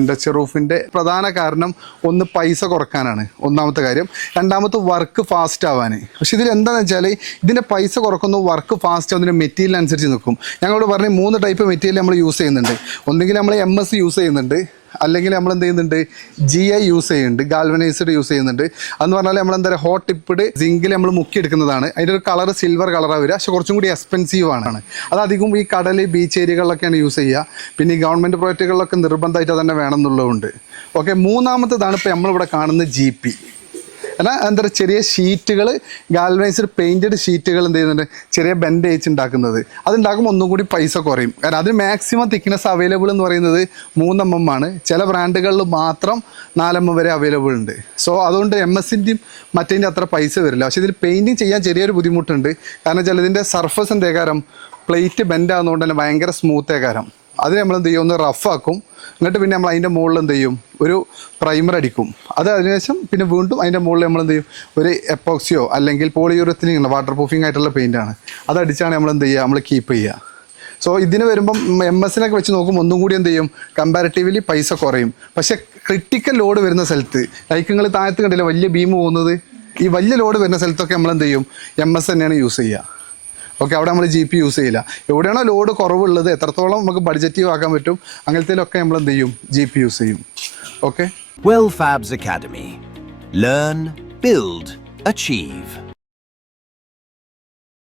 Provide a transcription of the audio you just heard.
Industrial റൂഫിൻ്റെ പ്രധാന കാരണം ഒന്ന് പൈസ കുറക്കാനാണ് ഒന്നാമത്തെ കാര്യം, രണ്ടാമത്തെ വർക്ക് ഫാസ്റ്റ് ആവാൻ. പക്ഷേ ഇതിൽ എന്താണെന്ന് വെച്ചാൽ ഇതിൻ്റെ പൈസ കുറക്കുന്നു, വർക്ക് ഫാസ്റ്റ് ആവുന്നതിൻ്റെ മെറ്റീരിയൽ അനുസരിച്ച് നിൽക്കും. ഞങ്ങളോട് പറഞ്ഞ് 3 ടൈപ്പ് മെറ്റീരിയൽ നമ്മൾ യൂസ് ചെയ്യുന്നുണ്ട്. ഒന്നുകിൽ നമ്മൾ MS യൂസ് ചെയ്യുന്നുണ്ട്, അല്ലെങ്കിൽ നമ്മൾ എന്ത് ചെയ്യുന്നുണ്ട് GI യൂസ് ചെയ്യുന്നുണ്ട്, ഗാൽവനൈസ്ഡ് യൂസ് ചെയ്യുന്നുണ്ട്. അതെന്ന് പറഞ്ഞാൽ നമ്മൾ എന്താ പറയുക ഹോട്ട് ടിപ്പിഡ് സിങ്കിൽ നമ്മൾ മുക്കിയെടുക്കുന്നതാണ്. അതിൻ്റെ ഒരു കളർ സിൽവർ കളറാണ് വരിക, പക്ഷേ കുറച്ചും കൂടി എക്സ്പെൻസീവ് ആണ്. അത് അധികം ഈ കടൽ ബീച്ച് ഏരിയകളിലൊക്കെയാണ് യൂസ് ചെയ്യുക. പിന്നെ ഈ ഗവൺമെൻറ് പ്രോജക്റ്റുകളിലൊക്കെ നിർബന്ധമായിട്ട് തന്നെ വേണം എന്നുള്ളതുകൊണ്ട്. ഓക്കെ, മൂന്നാമത്തേതാണ് ഇപ്പോൾ നമ്മളിവിടെ കാണുന്ന GP. എന്നാൽ എന്താ പറയുക ചെറിയ ഷീറ്റുകൾ, ഗാൽവനൈസ്ഡ് പെയിൻറ്റഡ് ഷീറ്റുകൾ എന്ത് ചെയ്യുന്നുണ്ട് ചെറിയ ബെൻഡ് വെച്ച് ഉണ്ടാക്കുന്നത്. അതുണ്ടാക്കുമ്പോൾ ഒന്നും കൂടി പൈസ കുറയും. കാരണം അതിന് മാക്സിമം തിക്നെസ് അവൈലബിൾ എന്ന് പറയുന്നത് 3 mm ആണ്. ചില ബ്രാൻഡുകളിൽ മാത്രം 4 mm വരെ അവൈലബിൾ ഉണ്ട്. സോ അതുകൊണ്ട് MSൻ്റെയും മറ്റേതിൻ്റെ അത്ര പൈസ വരില്ല. പക്ഷേ ഇതിൽ പെയിൻറ്റിങ് ചെയ്യാൻ ചെറിയൊരു ബുദ്ധിമുട്ടുണ്ട്. കാരണം വെച്ചാൽ ഇതിൻ്റെ സർഫസ് എന്തേക്കാരം പ്ലേറ്റ് ബെൻഡ് ആകുന്നതുകൊണ്ട് തന്നെ ഭയങ്കര സ്മൂത്ത് ഏകാരം. അത് നമ്മൾ എന്ത് ചെയ്യും ഒന്ന് റഫാക്കും, എന്നിട്ട് പിന്നെ നമ്മൾ അതിൻ്റെ മുകളിൽ എന്ത് ചെയ്യും ഒരു പ്രൈമർ അടിക്കും. അത് അതിനുശേഷം പിന്നെ വീണ്ടും അതിൻ്റെ മുകളിൽ നമ്മൾ എന്ത് ചെയ്യും ഒരു എപ്പോക്സിയോ അല്ലെങ്കിൽ പോളിയൂറത്തിനും ഉണ്ട്, വാട്ടർ പ്രൂഫിംഗ് ആയിട്ടുള്ള പെയിൻറ്റാണ്. അതടിച്ചാണ് നമ്മൾ എന്ത് ചെയ്യുക നമ്മൾ കീപ്പ് ചെയ്യുക. സോ ഇതിന് വരുമ്പം MS-നൊക്കെ വെച്ച് നോക്കുമ്പോൾ ഒന്നും കൂടി എന്ത് ചെയ്യും കമ്പാരിറ്റീവ്ലി പൈസ കുറയും. പക്ഷേ ക്രിട്ടിക്കൽ ലോഡ് വരുന്ന സ്ഥലത്ത്, ലൈക്ക് നിങ്ങൾ താഴത്ത് കണ്ടില്ല വലിയ ബീം പോകുന്നത്, ഈ വലിയ ലോഡ് വരുന്ന സ്ഥലത്തൊക്കെ നമ്മൾ എന്ത് ചെയ്യും MS തന്നെയാണ് യൂസ് ചെയ്യുക. ഓക്കെ, അവിടെ നമ്മൾ GP യൂസ് ചെയ്യില്ല. എവിടെയാണോ ലോഡ് കുറവുള്ളത്, എത്രത്തോളം നമുക്ക് ബഡ്ജറ്റീവ് ആക്കാൻ പറ്റും, അങ്ങനത്തേലൊക്കെ നമ്മൾ എന്ത് ചെയ്യും GP യൂസ് ചെയ്യും. Okay, Well Fabs Academy. Learn, build, achieve.